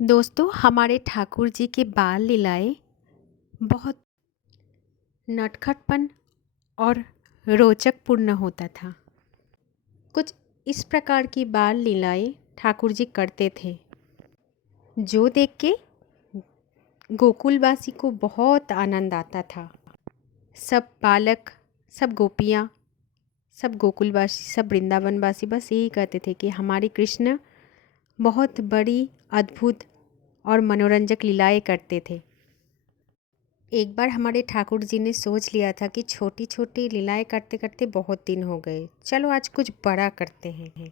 दोस्तों, हमारे ठाकुर जी के बाल लीलाएँ बहुत नटखटपन और रोचकपूर्ण होता था। कुछ इस प्रकार की बाल लीलाएँ ठाकुर जी करते थे, जो देख के गोकुलवासी को बहुत आनंद आता था। सब बालक, सब गोपियाँ, सब गोकुलवासी, सब वृंदावनवासी बस यही कहते थे कि हमारे कृष्ण बहुत बड़ी, अद्भुत और मनोरंजक लीलाएँ करते थे। एक बार हमारे ठाकुर जी ने सोच लिया था कि छोटी छोटी लीलाएं करते करते बहुत दिन हो गए, चलो आज कुछ बड़ा करते हैं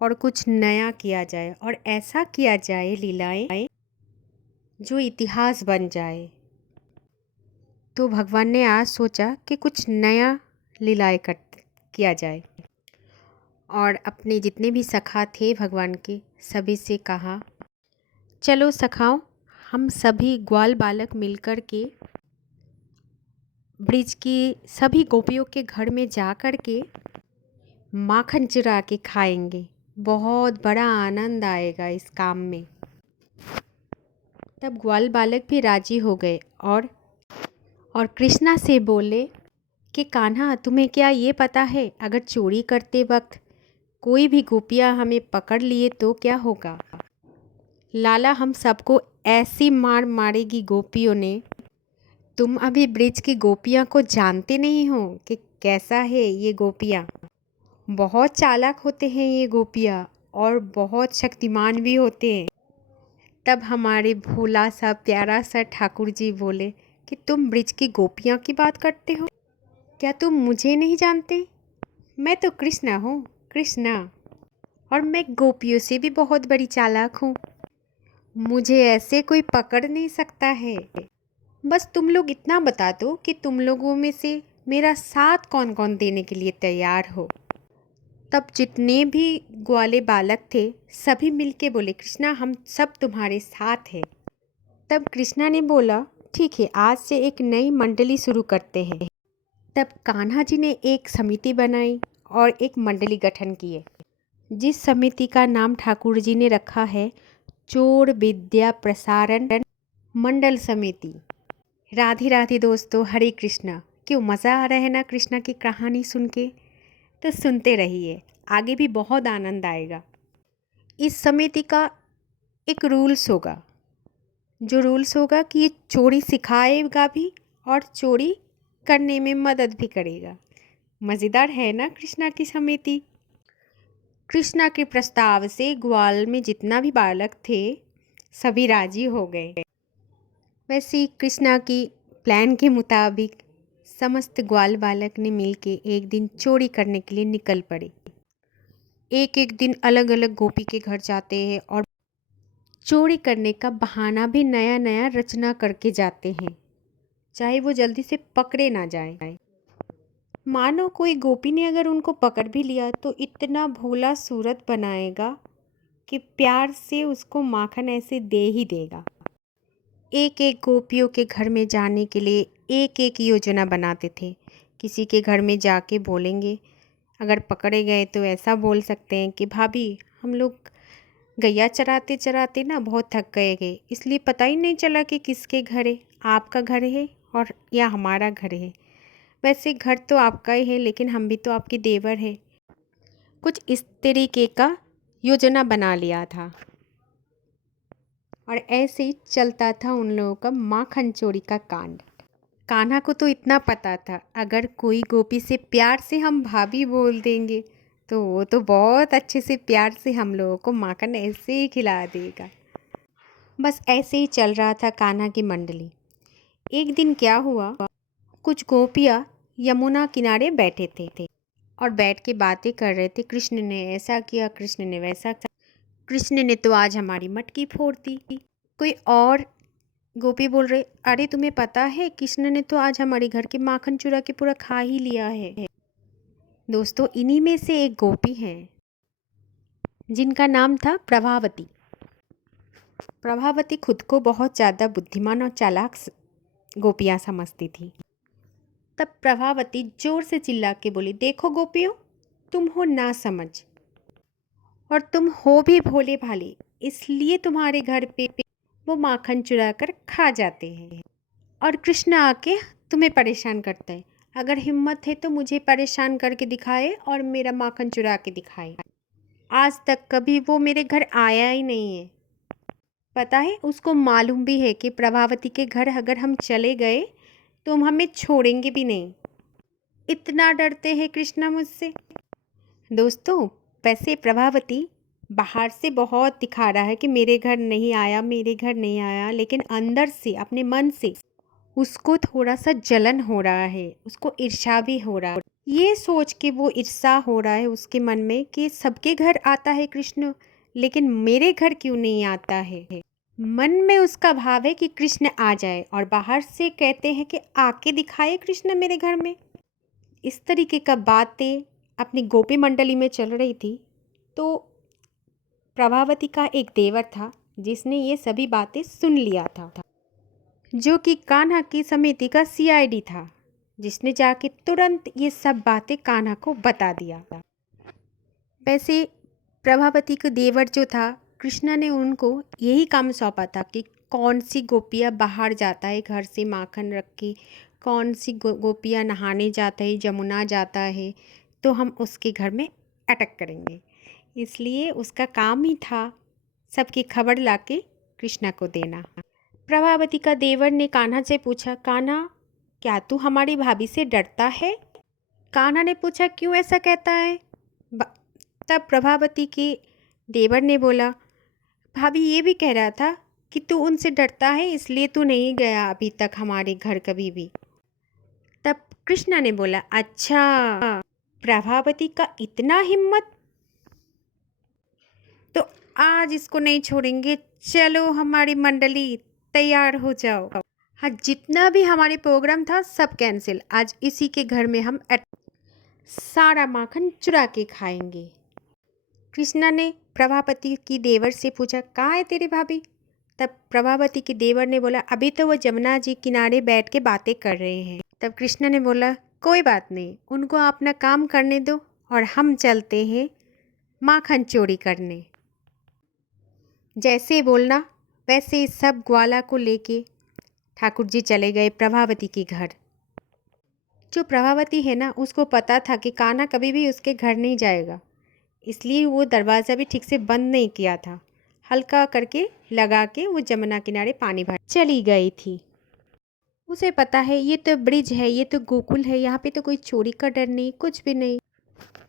और कुछ नया किया जाए और ऐसा किया जाए लीलाएं जो इतिहास बन जाए। तो भगवान ने आज सोचा कि कुछ नया लीलाएं कर किया जाए और अपने जितने भी सखा थे भगवान के सभी से कहा, चलो सखाओ, हम सभी ग्वाल बालक मिलकर के ब्रिज की सभी गोपियों के घर में जा कर के माखन चुरा के खाएंगे। बहुत बड़ा आनंद आएगा इस काम में। तब ग्वाल बालक भी राजी हो गए और कृष्णा से बोले कि कान्हा, तुम्हें क्या ये पता है, अगर चोरी करते वक्त कोई भी गोपियाँ हमें पकड़ लिए तो क्या होगा? लाला हम सबको ऐसी मार मारेगी गोपियों ने। तुम अभी ब्रिज की गोपियाँ को जानते नहीं हो कि कैसा है ये गोपियाँ। बहुत चालाक होते हैं ये गोपियाँ और बहुत शक्तिमान भी होते हैं। तब हमारे भोला सा प्यारा सा ठाकुर जी बोले कि तुम ब्रिज की गोपियाँ की बात करते हो, क्या तुम मुझे नहीं जानते? मैं तो कृष्णा हूँ, कृष्णा, और मैं गोपियों से भी बहुत बड़ी चालाक हूँ। मुझे ऐसे कोई पकड़ नहीं सकता है। बस तुम लोग इतना बता दो कि तुम लोगों में से मेरा साथ कौन कौन देने के लिए तैयार हो। तब जितने भी ग्वाले बालक थे सभी मिलके बोले, कृष्णा हम सब तुम्हारे साथ हैं। तब कृष्णा ने बोला, ठीक है, आज से एक नई मंडली शुरू करते हैं। तब कान्हा जी ने एक समिति बनाई और एक मंडली गठन किए, जिस समिति का नाम ठाकुर जी ने रखा है चोर विद्या प्रसारण मंडल समिति। राधे राधे दोस्तों, हरे कृष्णा। क्यों मज़ा आ रहा है ना कृष्णा की कहानी सुन के? तो सुनते रहिए, आगे भी बहुत आनंद आएगा। इस समिति का एक रूल्स होगा, जो रूल्स होगा कि ये चोरी सिखाएगा भी और चोरी करने में मदद भी करेगा। मज़ेदार है ना कृष्णा की समिति? कृष्णा के प्रस्ताव से ग्वाल में जितना भी बालक थे सभी राजी हो गए। वैसे ही कृष्णा की प्लान के मुताबिक समस्त ग्वाल बालक ने मिलके एक दिन चोरी करने के लिए निकल पड़े। एक एक दिन अलग अलग गोपी के घर जाते हैं और चोरी करने का बहाना भी नया नया रचना करके जाते हैं, चाहे वो जल्दी से पकड़े ना जाए। मानो कोई गोपी ने अगर उनको पकड़ भी लिया तो इतना भोला सूरत बनाएगा कि प्यार से उसको माखन ऐसे दे ही देगा। एक एक गोपियों के घर में जाने के लिए एक एक योजना बनाते थे। किसी के घर में जाके बोलेंगे, अगर पकड़े गए तो ऐसा बोल सकते हैं कि भाभी, हम लोग गैया चराते चराते ना बहुत थक गए, इसलिए पता ही नहीं चला कि किसके घर है, आपका घर है और या हमारा घर है। वैसे घर तो आपका ही है, लेकिन हम भी तो आपके देवर हैं। कुछ इस तरीके का योजना बना लिया था और ऐसे ही चलता था उन लोगों का माखन चोरी का कांड। कान्हा को तो इतना पता था, अगर कोई गोपी से प्यार से हम भाभी बोल देंगे तो वो तो बहुत अच्छे से प्यार से हम लोगों को माखन ऐसे ही खिला देगा। बस ऐसे ही चल रहा था कान्हा की मंडली। एक दिन क्या हुआ, कुछ गोपियाँ यमुना किनारे बैठे थे और बैठ के बातें कर रहे थे। कृष्ण ने ऐसा किया, कृष्ण ने वैसा किया, कृष्ण ने तो आज हमारी मटकी फोड़ दी। कोई और गोपी बोल रहे, अरे तुम्हें पता है कृष्ण ने तो आज हमारे घर के माखन चुरा के पूरा खा ही लिया है। दोस्तों, इन्हीं में से एक गोपी है जिनका नाम था प्रभावती। प्रभावती खुद को बहुत ज़्यादा बुद्धिमान और चालाक गोपियाँ समझती थी। तब प्रभावती जोर से चिल्ला के बोली, देखो गोपियों, तुम हो ना समझ और तुम हो भी भोले भाले, इसलिए तुम्हारे घर पे वो माखन चुरा कर खा जाते हैं और कृष्ण आके तुम्हें परेशान करता है। अगर हिम्मत है तो मुझे परेशान करके दिखाए और मेरा माखन चुरा के दिखाए। आज तक कभी वो मेरे घर आया ही नहीं है। पता है, उसको मालूम भी है कि प्रभावती के घर अगर हम चले गए तो हम हमें छोड़ेंगे भी नहीं। इतना डरते हैं कृष्णा मुझसे। दोस्तों, वैसे प्रभावती बाहर से बहुत दिखा रहा है कि मेरे घर नहीं आया, मेरे घर नहीं आया, लेकिन अंदर से अपने मन से उसको थोड़ा सा जलन हो रहा है, उसको ईर्ष्या भी हो रहा है। ये सोच के वो ईर्ष्या हो रहा है उसके मन में कि सबके घर आता है कृष्ण, लेकिन मेरे घर क्यों नहीं आता है। मन में उसका भाव है कि कृष्ण आ जाए और बाहर से कहते हैं कि आके दिखाए कृष्ण मेरे घर में। इस तरीके का बातें अपनी गोपी मंडली में चल रही थी। तो प्रभावती का एक देवर था जिसने ये सभी बातें सुन लिया था, जो कि कान्हा की समिति का सीआईडी था, जिसने जाके तुरंत ये सब बातें कान्हा को बता दिया। वैसे प्रभावती का देवर जो था, कृष्णा ने उनको यही काम सौंपा था कि कौन सी गोपियाँ बाहर जाता है घर से माखन रख के, कौन सी गोपियाँ नहाने जाता है, जमुना जाता है, तो हम उसके घर में अटैक करेंगे। इसलिए उसका काम ही था सबकी खबर लाके कृष्णा को देना। प्रभावती का देवर ने कान्हा से पूछा, कान्हा क्या तू हमारी भाभी से डरता है? कान्हा ने पूछा, क्यों ऐसा कहता है? तब प्रभावती के देवर ने बोला, भाभी ये भी कह रहा था कि तू उनसे डरता है, इसलिए तू नहीं गया अभी तक हमारे घर कभी भी। तब कृष्णा ने बोला, अच्छा, प्रभावती का इतना हिम्मत, तो आज इसको नहीं छोड़ेंगे। चलो हमारी मंडली तैयार हो जाओ। हाँ, जितना भी हमारे प्रोग्राम था सब कैंसिल। आज इसी के घर में हम सारा माखन चुरा के खाएंगे। कृष्णा ने प्रभावती की देवर से पूछा, कहाँ है तेरी भाभी? तब प्रभावती के देवर ने बोला, अभी तो वो जमुना जी किनारे बैठ के बातें कर रहे हैं। तब कृष्णा ने बोला, कोई बात नहीं, उनको अपना काम करने दो और हम चलते हैं माखन चोरी करने। जैसे बोलना वैसे सब ग्वाला को लेके ठाकुर जी चले गए प्रभावती के घर। जो प्रभावती है ना, उसको पता था कि कान्हा कभी भी उसके घर नहीं जाएगा, इसलिए वो दरवाज़ा भी ठीक से बंद नहीं किया था। हल्का करके लगा के वो जमुना किनारे पानी भर चली गई थी। उसे पता है ये तो ब्रिज है, ये तो गोकुल है, यहाँ पे तो कोई चोरी का डर नहीं, कुछ भी नहीं।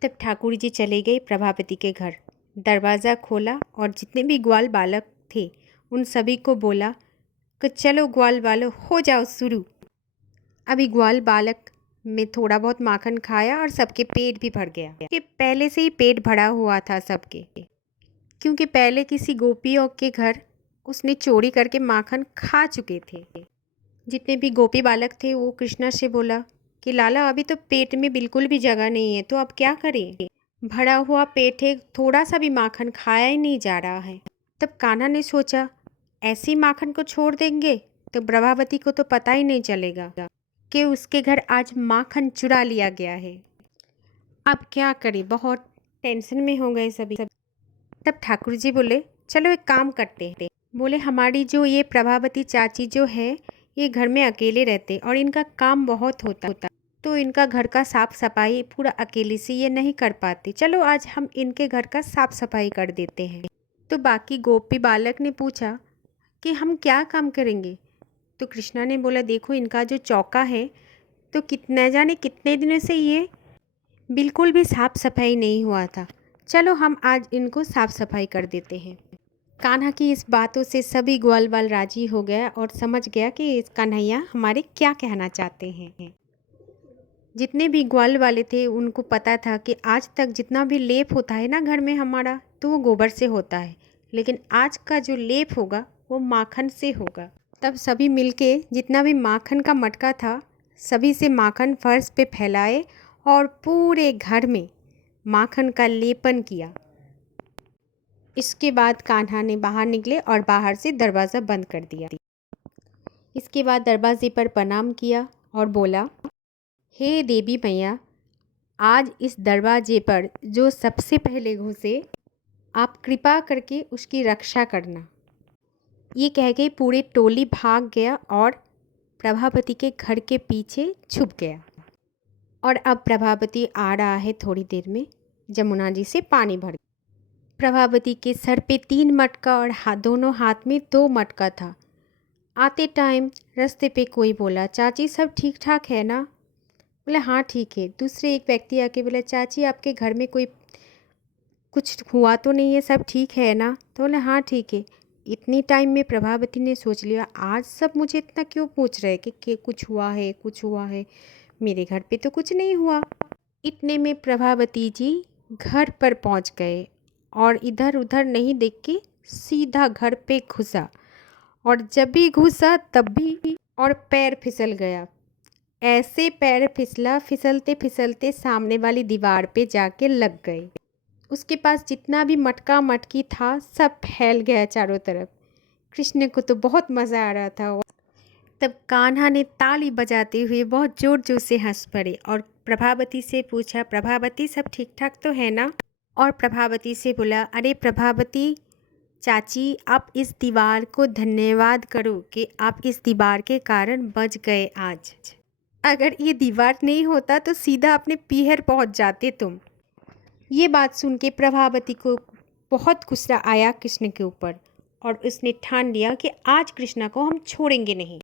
तब ठाकुर जी चले गए प्रभावती के घर। दरवाज़ा खोला और जितने भी ग्वाल बालक थे उन सभी को बोला कि चलो ग्वाल बालो हो जाओ शुरू। अभी ग्वाल बालक में थोड़ा बहुत माखन खाया और सबके पेट भी भर गया, कि पहले से ही पेट भरा हुआ था सबके, क्योंकि पहले किसी गोपियों के घर उसने चोरी करके माखन खा चुके थे। जितने भी गोपी बालक थे वो कृष्णा से बोला कि लाला अभी तो पेट में बिल्कुल भी जगह नहीं है, तो अब क्या करें? भरा हुआ पेट है, थोड़ा सा भी माखन खाया ही नहीं जा रहा है। तब कान्हा ने सोचा, ऐसी माखन को छोड़ देंगे तो प्रभावती को तो पता ही नहीं चलेगा कि उसके घर आज माखन चुरा लिया गया है। अब क्या करें? बहुत टेंशन में हो गए सभी। तब ठाकुर जी बोले, चलो एक काम करते हैं। बोले, हमारी जो ये प्रभावती चाची जो है, ये घर में अकेले रहते और इनका काम बहुत होता, तो इनका घर का साफ सफाई पूरा अकेले से ये नहीं कर पाते। चलो आज हम इनके घर का साफ सफाई कर देते हैं। तो बाकी गोपी बालक ने पूछा कि हम क्या काम करेंगे? तो कृष्णा ने बोला, देखो इनका जो चौका है तो कितना जाने कितने दिनों से ये बिल्कुल भी साफ सफाई नहीं हुआ था। चलो हम आज इनको साफ सफाई कर देते हैं। कान्हा की इस बातों से सभी ग्वाल बाल राजी हो गया और समझ गया कि इस कन्हैया हमारे क्या कहना चाहते हैं। जितने भी ग्वाल वाले थे उनको पता था कि आज तक जितना भी लेप होता है ना घर में हमारा, तो वो गोबर से होता है, लेकिन आज का जो लेप होगा वो माखन से होगा। तब सभी मिलके जितना भी माखन का मटका था सभी से माखन फर्श पे फैलाए और पूरे घर में माखन का लेपन किया। इसके बाद कान्हा ने बाहर निकले और बाहर से दरवाज़ा बंद कर दिया। इसके बाद दरवाजे पर प्रणाम किया और बोला, हे देवी मैया, आज इस दरवाजे पर जो सबसे पहले घुसे आप कृपा करके उसकी रक्षा करना। ये कह के पूरी टोली भाग गया और प्रभावती के घर के पीछे छुप गया। और अब प्रभावती आ रहा है थोड़ी देर में जमुना जी से पानी भर। प्रभावती के सर पे 3 मटका और दोनों हाथ में 2 मटका था। आते टाइम रास्ते पे कोई बोला, चाची सब ठीक ठाक है ना? बोले हाँ ठीक है। दूसरे एक व्यक्ति आके बोला, चाची आपके घर में कोई कुछ हुआ तो नहीं है, सब ठीक है ना? तो बोले हाँ ठीक है। इतनी टाइम में प्रभावती ने सोच लिया, आज सब मुझे इतना क्यों पूछ रहे कि कुछ हुआ है, कुछ हुआ है। मेरे घर पे तो कुछ नहीं हुआ। इतने में प्रभावती जी घर पर पहुंच गए और इधर उधर नहीं देख के सीधा घर पे घुसा। और जब भी घुसा तब भी और पैर फिसल गया। ऐसे पैर फिसला, फिसलते फिसलते सामने वाली दीवार पे जाके लग गए। उसके पास जितना भी मटका मटकी था सब फैल गया चारों तरफ। कृष्ण को तो बहुत मज़ा आ रहा था। तब कान्हा ने ताली बजाते हुए बहुत ज़ोर ज़ोर से हंस पड़े और प्रभावती से पूछा, प्रभावती सब ठीक ठाक तो है ना? और प्रभावती से बोला, अरे प्रभावती चाची आप इस दीवार को धन्यवाद करो कि आप इस दीवार के कारण बच गए आज। अगर ये दीवार नहीं होता तो सीधा अपने पीहर पहुंच जाते तुम। ये बात सुन के प्रभावती को बहुत गुस्सा आया कृष्ण के ऊपर और उसने ठान लिया कि आज कृष्णा को हम छोड़ेंगे नहीं।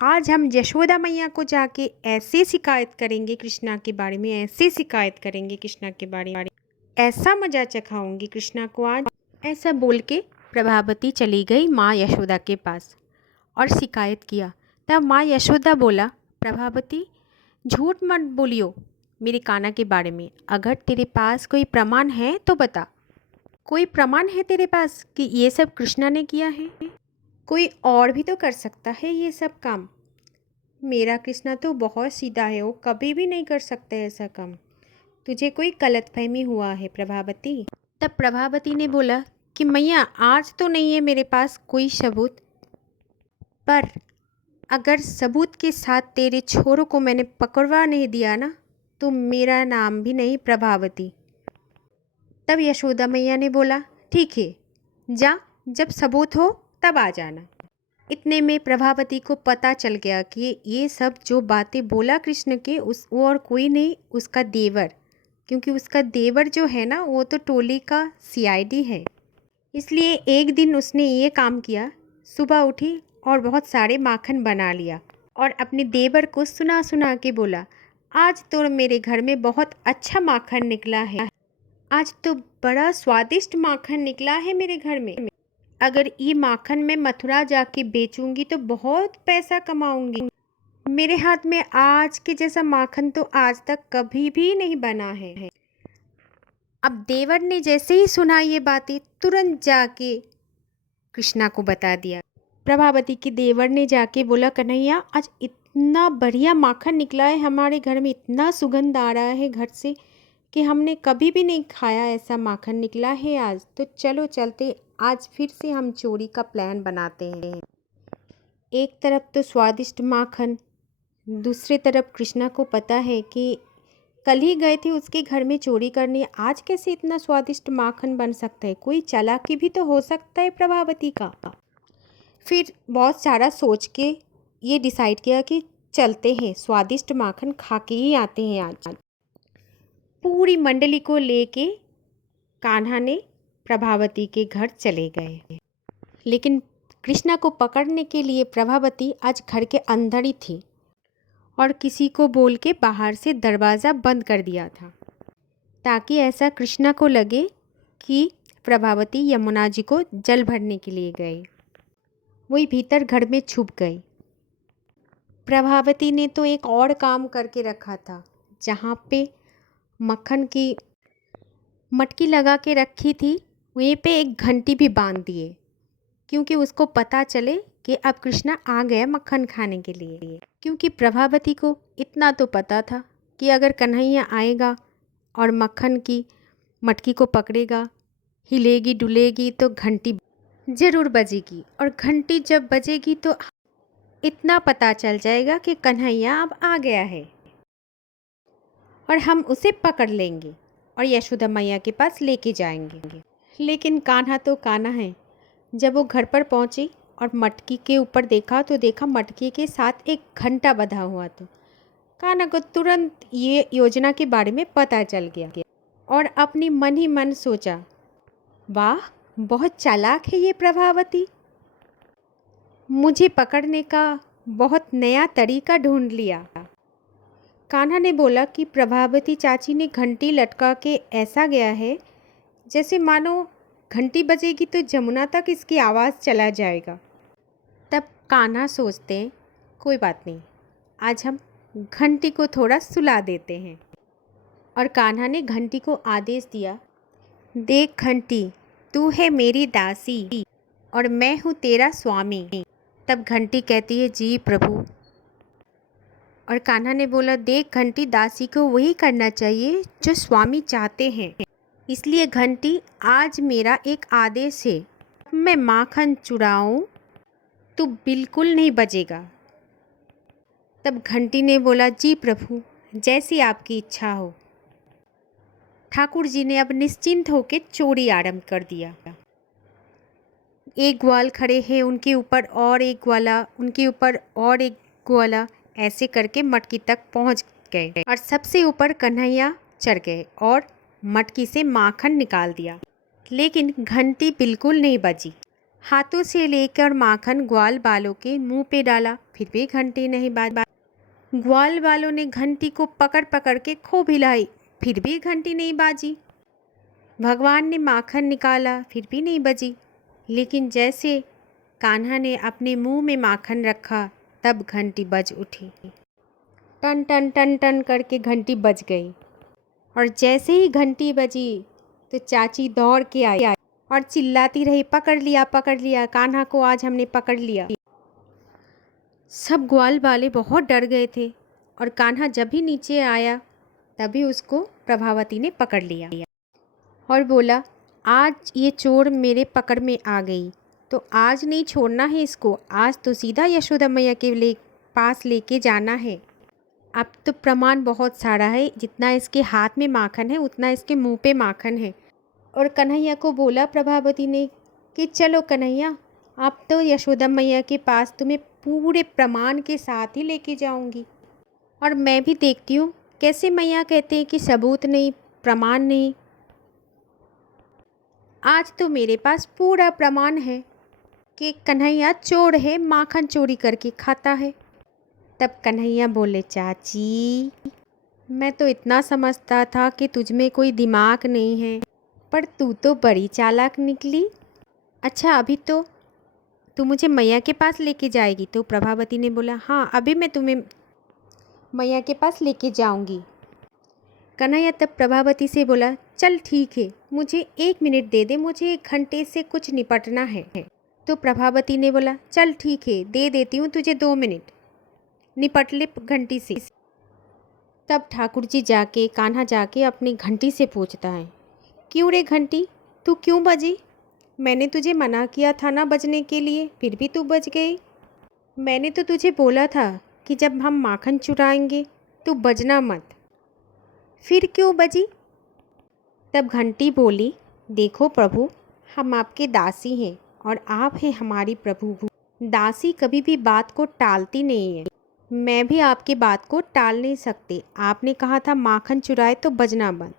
आज हम यशोदा मैया को जाके ऐसे शिकायत करेंगे कृष्णा के बारे में, ऐसे शिकायत करेंगे कृष्णा के बारे में, ऐसा मजा चखाऊंगी कृष्णा को आज। ऐसा बोल के प्रभावती चली गई माँ यशोदा के पास और शिकायत किया। तब माँ यशोदा बोला, प्रभावती झूठ मत बोलियो मेरे कान्हा के बारे में। अगर तेरे पास कोई प्रमाण है तो बता। कोई प्रमाण है तेरे पास कि ये सब कृष्णा ने किया है? कोई और भी तो कर सकता है ये सब काम। मेरा कृष्णा तो बहुत सीधा है, वो कभी भी नहीं कर सकते ऐसा काम। तुझे कोई गलतफहमी हुआ है प्रभावती। तब प्रभावती ने बोला कि मैया आज तो नहीं है मेरे पास कोई सबूत, पर अगर सबूत के साथ तेरे छोरों को मैंने पकड़वा नहीं दिया ना तो मेरा नाम भी नहीं प्रभावती। तब यशोदा मैया ने बोला, ठीक है जा, जब सबूत हो तब आ जाना। इतने में प्रभावती को पता चल गया कि ये सब जो बातें बोला कृष्ण के उस वो और कोई नहीं, उसका देवर। क्योंकि उसका देवर जो है ना वो तो टोली का सीआईडी है। इसलिए एक दिन उसने ये काम किया, सुबह उठी और बहुत सारे माखन बना लिया और अपने देवर को सुना सुना के बोला, आज तो मेरे घर में बहुत अच्छा माखन निकला है, आज तो बड़ा स्वादिष्ट माखन निकला है मेरे घर में। अगर ये माखन मैं मथुरा जाके बेचूंगी तो बहुत पैसा कमाऊंगी। मेरे हाथ में आज के जैसा माखन तो आज तक कभी भी नहीं बना है। अब देवर ने जैसे ही सुना ये बातें तुरंत जाके कृष्णा को बता दिया। प्रभावती के देवर ने जाके बोला, कन्हैया आज इतना बढ़िया माखन निकला है हमारे घर में, इतना सुगंध आ रहा है घर से कि हमने कभी भी नहीं खाया ऐसा माखन निकला है आज। तो चलो चलते, आज फिर से हम चोरी का प्लान बनाते हैं। एक तरफ तो स्वादिष्ट माखन, दूसरी तरफ कृष्णा को पता है कि कल ही गए थे उसके घर में चोरी करने, आज कैसे इतना स्वादिष्ट माखन बन सकता है? कोई चालाकी भी तो हो सकता है प्रभावती का। फिर बहुत सारा सोच के ये डिसाइड किया कि चलते हैं स्वादिष्ट माखन खा के ही आते हैं आज। पूरी मंडली को लेके कान्हा ने प्रभावती के घर चले गए। लेकिन कृष्णा को पकड़ने के लिए प्रभावती आज घर के अंदर ही थी और किसी को बोल के बाहर से दरवाज़ा बंद कर दिया था, ताकि ऐसा कृष्णा को लगे कि प्रभावती यमुना जी को जल भरने के लिए गए। वही भीतर घर में छुप गई। प्रभावती ने तो एक और काम करके रखा था, जहाँ पे मक्खन की मटकी लगा के रखी थी वहीं पे एक घंटी भी बांध दिए, क्योंकि उसको पता चले कि अब कृष्णा आ गया मक्खन खाने के लिए। क्योंकि प्रभावती को इतना तो पता था कि अगर कन्हैया आएगा और मक्खन की मटकी को पकड़ेगा, हिलेगी डुलेगी तो घंटी ज़रूर बजेगी, और घंटी जब बजेगी तो इतना पता चल जाएगा कि कन्हैया अब आ गया है और हम उसे पकड़ लेंगे और यशोदा मैया के पास लेके जाएंगे। लेकिन कान्हा तो कान्हा है। जब वो घर पर पहुंची और मटकी के ऊपर देखा तो देखा मटकी के साथ एक घंटा बंधा हुआ था। कान्हा को तुरंत ये योजना के बारे में पता चल गया और अपनी मन ही मन सोचा, वाह, बहुत चालाक है ये प्रभावती। मुझे पकड़ने का बहुत नया तरीका ढूंढ लिया। कान्हा ने बोला कि प्रभावती चाची ने घंटी लटका के ऐसा गया है जैसे मानो घंटी बजेगी तो जमुना तक इसकी आवाज़ चला जाएगा। तब कान्हा सोचते हैं, कोई बात नहीं, आज हम घंटी को थोड़ा सुला देते हैं। और कान्हा ने घंटी को आदेश दिया, देख घंटी, तू है मेरी दासी और मैं हूँ तेरा स्वामी। तब घंटी कहती है, जी प्रभु। और कान्हा ने बोला, देख घंटी, दासी को वही करना चाहिए जो स्वामी चाहते हैं। इसलिए घंटी, आज मेरा एक आदेश है, मैं माखन चुराऊं तो बिल्कुल नहीं बजेगा। तब घंटी ने बोला, जी प्रभु, जैसी आपकी इच्छा हो। ठाकुर जी ने अब निश्चिंत होकर चोरी आरंभ कर दिया। एक ग्वाल खड़े हैं, उनके ऊपर और एक ग्वाला, उनके ऊपर और एक ग्वाला, ऐसे करके मटकी तक पहुंच गए और सबसे ऊपर कन्हैया चढ़ गए और मटकी से माखन निकाल दिया। लेकिन घंटी बिल्कुल नहीं बजी। हाथों से लेकर माखन ग्वाल बालों के मुंह पे डाला, फिर भी घंटी नहीं बाजी। ग्वाल वालों ने घंटी को पकड़ पकड़ के खूब हिलाई, फिर भी घंटी नहीं बाजी। भगवान ने माखन निकाला, फिर भी नहीं बजी। लेकिन जैसे कान्हा ने अपने मुंह में माखन रखा, तब घंटी बज उठी। टन टन टन टन करके घंटी बज गई। और जैसे ही घंटी बजी तो चाची दौड़ के आई और चिल्लाती रही, पकड़ लिया, कान्हा को आज हमने पकड़ लिया। सब ग्वाल वाले बहुत डर गए थे और कान्हा जब भी नीचे आया तभी उसको प्रभावती ने पकड़ लिया और बोला, आज ये चोर मेरे पकड़ में आ गई तो आज नहीं छोड़ना है इसको, आज तो सीधा यशोदा मैया के पास लेके जाना है। अब तो प्रमाण बहुत सारा है, जितना इसके हाथ में माखन है उतना इसके मुंह पे माखन है। और कन्हैया को बोला प्रभावती ने कि चलो कन्हैया, अब तो यशोदा मैया के पास तुम्हें पूरे प्रमाण के साथ ही लेके जाऊंगी। और मैं भी देखती हूँ कैसे मैया कहते हैं कि सबूत नहीं, प्रमाण नहीं। आज तो मेरे पास पूरा प्रमाण है कि कन्हैया चोर है, माखन चोरी करके खाता है। तब कन्हैया बोले, चाची, मैं तो इतना समझता था कि तुझमें कोई दिमाग नहीं है, पर तू तो बड़ी चालाक निकली। अच्छा, अभी तो तू मुझे मैया के पास लेके जाएगी? तो प्रभावती ने बोला, हाँ, अभी मैं तुम्हें मैया के पास लेके जाऊंगी। कन्हैया तब प्रभावती से बोला, चल ठीक है, मुझे 1 मिनट दे दे, मुझे 1 घंटे से कुछ निपटना है। तो प्रभावती ने बोला, चल ठीक है, दे देती हूँ तुझे 2 मिनट, निपट ले घंटी से। तब ठाकुर जी जाके, कान्हा जाके अपनी घंटी से पूछता है, क्यों रे घंटी, तू क्यों बजी? मैंने तुझे मना किया था ना बजने के लिए, फिर भी तू बज गई। मैंने तो तुझे बोला था कि जब हम माखन चुराएंगे तो बजना मत, फिर क्यों बजी? तब घंटी बोली, देखो प्रभु, हम आपके दासी हैं और आप हैं हमारी प्रभु। दासी कभी भी बात को टालती नहीं है, मैं भी आपकी बात को टाल नहीं सकती। आपने कहा था माखन चुराए तो बजना मत,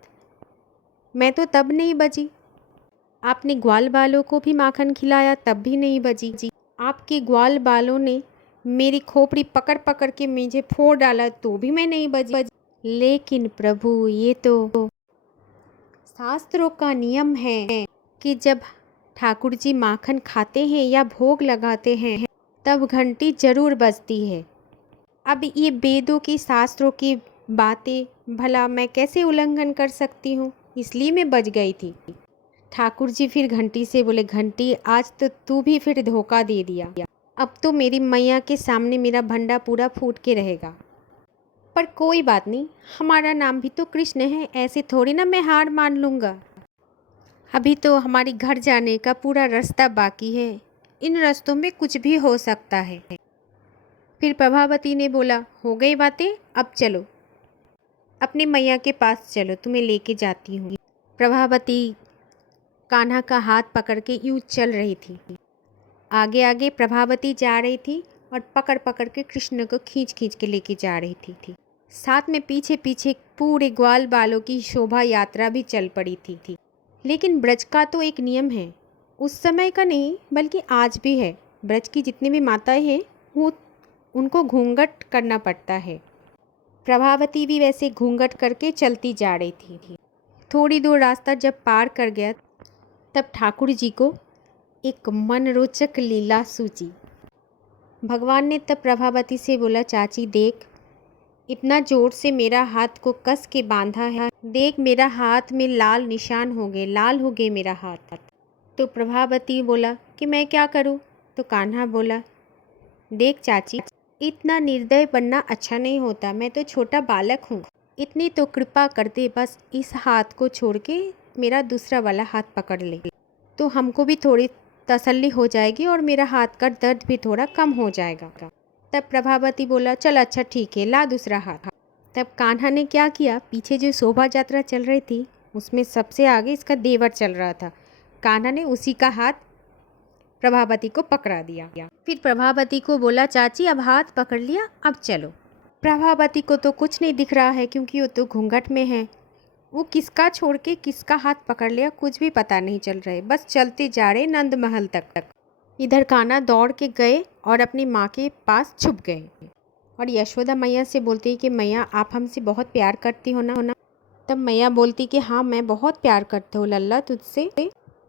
मैं तो तब नहीं बजी। आपने ग्वाल बालों को भी माखन खिलाया तब भी नहीं बजी। आपके ग्वाल बालों ने मेरी खोपड़ी पकड़ पकड़ के मुझे फोड़ डाला तो भी मैं नहीं बजी। लेकिन प्रभु, ये तो शास्त्रों का नियम है कि जब ठाकुर जी माखन खाते हैं या भोग लगाते हैं तब घंटी जरूर बजती है। अब ये वेदों की, शास्त्रों की बातें भला मैं कैसे उल्लंघन कर सकती हूँ, इसलिए मैं बज गई थी। ठाकुर जी फिर घंटी से बोले, घंटी, आज तो तू भी फिर धोखा दे दिया, अब तो मेरी मैया के सामने मेरा भंडा पूरा फूट के रहेगा। पर कोई बात नहीं, हमारा नाम भी तो कृष्ण है, ऐसे थोड़ी ना मैं हार मान लूँगा। अभी तो हमारी घर जाने का पूरा रास्ता बाकी है, इन रास्तों में कुछ भी हो सकता है। फिर प्रभावती ने बोला, हो गई बातें, अब चलो अपनी मैया के पास चलो, तुम्हें लेके जाती हूँ। प्रभावती कान्हा का हाथ पकड़ के यूँ चल रही थी। आगे आगे प्रभावती जा रही थी और पकड़ पकड़ के कृष्ण को खींच खींच के लेके जा रही थी। साथ में पीछे पीछे पूरे ग्वाल बालों की शोभा यात्रा भी चल पड़ी थी। लेकिन ब्रज का तो एक नियम है, उस समय का नहीं बल्कि आज भी है। ब्रज की जितनी भी माताएं हैं वो उनको घूंघट करना पड़ता है। प्रभावती भी वैसे घूंघट करके चलती जा रही थी। थोड़ी दूर रास्ता जब पार कर गया तब ठाकुर जी को एक मनरोचक लीला सूझी। भगवान ने तब प्रभावती से बोला, चाची देख, इतना जोर से मेरा हाथ को कस के बांधा है, देख मेरा हाथ में लाल निशान हो गए, लाल हो गए मेरा हाथ। तो प्रभावती बोला कि मैं क्या करूं? तो कान्हा बोला, देख चाची, इतना निर्दय बनना अच्छा नहीं होता, मैं तो छोटा बालक हूँ, इतनी तो कृपा कर दे, बस इस हाथ को छोड़ के मेरा दूसरा वाला हाथ पकड़ ले, तो हमको भी थोड़ी तसल्ली हो जाएगी और मेरा हाथ का दर्द भी थोड़ा कम हो जाएगा। तब प्रभावती बोला, चल अच्छा ठीक है, ला दूसरा हाथ। तब कान्हा ने क्या किया, पीछे जो शोभा यात्रा चल रही थी उसमें सबसे आगे इसका देवर चल रहा था। कान्हा ने उसी का हाथ प्रभावती को पकड़ा दिया। फिर प्रभावती को बोला, चाची अब हाथ पकड़ लिया, अब चलो। प्रभावती को तो कुछ नहीं दिख रहा है क्योंकि वो तो घूंघट में है। वो किसका छोड़ के किसका हाथ पकड़ लिया कुछ भी पता नहीं चल रहा है, बस चलते जा रहे नंद महल तक। इधर कान्हा दौड़ के गए और अपनी माँ के पास छुप गए और यशोदा मैया से बोलती कि मैया आप हमसे बहुत प्यार करती हो ना। तब मैया बोलती कि हाँ मैं बहुत प्यार करती हूँ लल्ला तुझसे,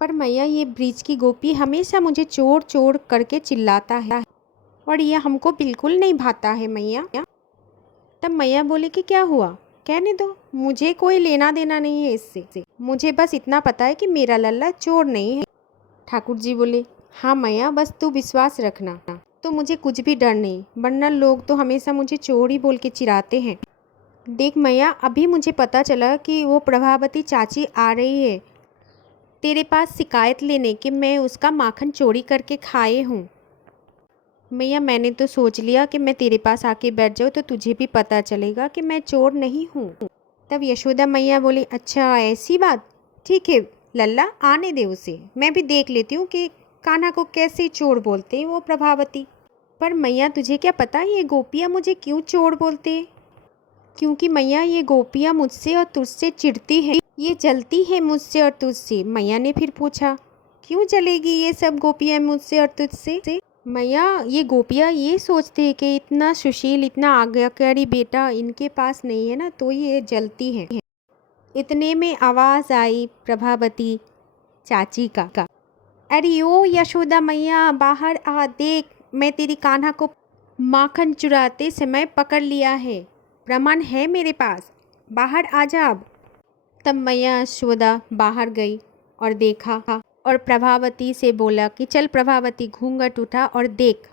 पर मैया ये ब्रिज की गोपी हमेशा मुझे चोर चोर करके चिल्लाता है और ये हमको बिल्कुल नहीं भाता है मैया। तब मैया बोली कि क्या हुआ, कहने दो, मुझे कोई लेना देना नहीं है इससे, मुझे बस इतना पता है कि मेरा लल्ला चोर नहीं है। ठाकुर जी बोले, हाँ मैया बस तू विश्वास रखना, तो मुझे कुछ भी डर नहीं, वरना लोग तो हमेशा मुझे चोर ही बोल के चिढ़ाते हैं। देख मैया, अभी मुझे पता चला कि वो प्रभावती चाची आ रही है तेरे पास शिकायत लेने कि मैं उसका माखन चोरी करके खाए हूँ। मैया मैंने तो सोच लिया कि मैं तेरे पास आके बैठ जाऊँ तो तुझे भी पता चलेगा कि मैं चोर नहीं हूँ। तब यशोदा मैया बोली, अच्छा ऐसी बात, ठीक है लल्ला आने दे उसे, मैं भी देख लेती हूँ कि कान्हा को कैसे चोर बोलते हैं वो प्रभावती। पर मैया तुझे क्या पता ये गोपियाँ मुझे क्यों चोर बोलते हैं? क्योंकि मैया ये गोपियाँ मुझसे और तुझसे चिढ़ती है, ये जलती है मुझसे और तुझसे। मैया ने फिर पूछा, क्यों जलेगी ये सब गोपियाँ मुझसे और तुझसे? मैया ये गोपियाँ ये सोचते हैं कि इतना सुशील इतना आज्ञाकारी बेटा इनके पास नहीं है ना, तो ये जलती हैं। इतने में आवाज़ आई प्रभावती चाची का, अरे ओ यशोदा मैया बाहर आ, देख मैं तेरी कान्हा को माखन चुराते समय पकड़ लिया है, प्रमाण है मेरे पास, बाहर आ जा अब। तब मैया यशोदा बाहर गई और देखा और प्रभावती से बोला कि चल प्रभावती, घूंघट उठा और देख,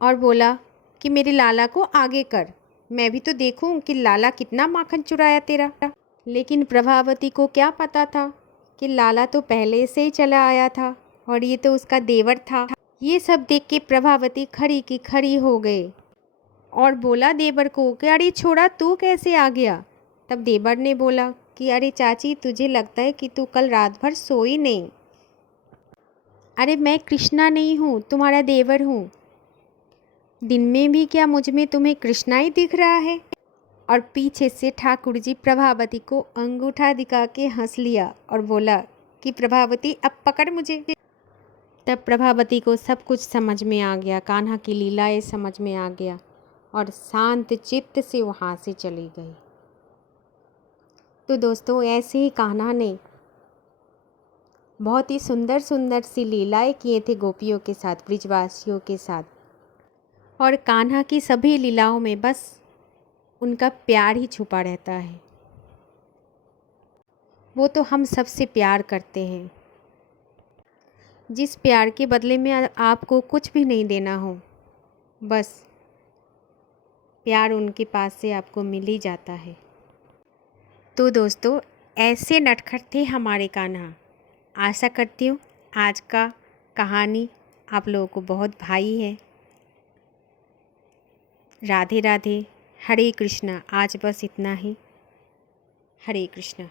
और बोला कि मेरे लाला को आगे कर, मैं भी तो देखूं कि लाला कितना माखन चुराया तेरा। लेकिन प्रभावती को क्या पता था कि लाला तो पहले से ही चला आया था और ये तो उसका देवर था। ये सब देख के प्रभावती खड़ी की खड़ी हो गई और बोला देवर को कि अरे छोड़ा, तू कैसे आ गया? तब देवर ने बोला कि अरे चाची तुझे लगता है कि तू कल रात भर सोई नहीं, अरे मैं कृष्णा नहीं हूँ, तुम्हारा देवर हूँ, दिन में भी क्या मुझ में तुम्हें कृष्णा ही दिख रहा है? और पीछे से ठाकुर जी प्रभावती को अंगूठा दिखा के हंस लिया और बोला कि प्रभावती अब पकड़ मुझे। तब प्रभावती को सब कुछ समझ में आ गया, कान्हा की लीलाएं समझ में आ गया और शांत चित्त से वहाँ से चली गई। तो दोस्तों ऐसे ही कान्हा ने बहुत ही सुंदर सुंदर सी लीलाएं किए थे गोपियों के साथ, ब्रिजवासियों के साथ, और कान्हा की सभी लीलाओं में बस उनका प्यार ही छुपा रहता है। वो तो हम सबसे प्यार करते हैं, जिस प्यार के बदले में आपको कुछ भी नहीं देना हो, बस प्यार उनके पास से आपको मिल ही जाता है। तो दोस्तों ऐसे नटखट थे हमारे कान्हा। आशा करती हूँ आज का कहानी आप लोगों को बहुत भाई है। राधे राधे, हरे कृष्णा। आज बस इतना ही। हरे कृष्णा।